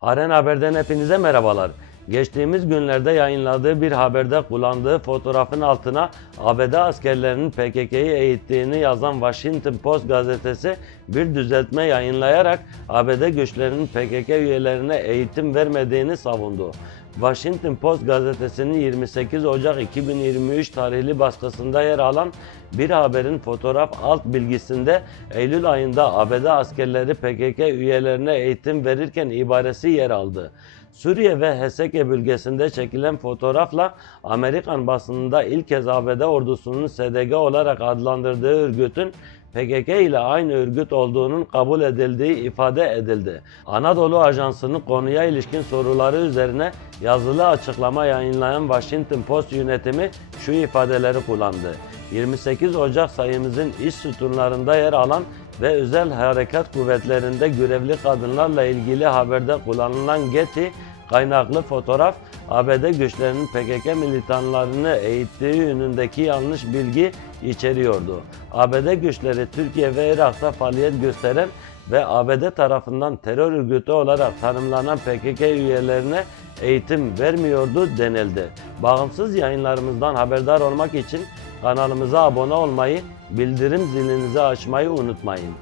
Aren Haber'den hepinize merhabalar. Geçtiğimiz günlerde yayınladığı bir haberde kullandığı fotoğrafın altına ABD askerlerinin PKK'yı eğittiğini yazan Washington Post gazetesi bir düzeltme yayınlayarak ABD güçlerinin PKK üyelerine eğitim vermediğini savundu. Washington Post gazetesinin 28 Ocak 2023 tarihli baskısında yer alan bir haberin fotoğraf alt bilgisinde Eylül ayında ABD askerleri PKK üyelerine eğitim verirken ibaresi yer aldı. Suriye ve Heseke bölgesinde çekilen fotoğrafla Amerikan basınında ilk kez ABD ordusunun SDG olarak adlandırdığı örgütün PKK ile aynı örgüt olduğunun kabul edildiği ifade edildi. Anadolu Ajansı'nın konuya ilişkin soruları üzerine yazılı açıklama yayınlayan Washington Post yönetimi şu ifadeleri kullandı. 28 Ocak sayımızın iş sütunlarında yer alan ve özel harekat kuvvetlerinde görevli kadınlarla ilgili haberde kullanılan Getty kaynaklı fotoğraf ABD güçlerinin PKK militanlarını eğittiği yönündeki yanlış bilgi içeriyordu. ABD güçleri Türkiye ve Irak'ta faaliyet gösteren ve ABD tarafından terör örgütü olarak tanımlanan PKK üyelerine eğitim vermiyordu denildi. Bağımsız yayınlarımızdan haberdar olmak için kanalımıza abone olmayı, bildirim zilinizi açmayı unutmayın.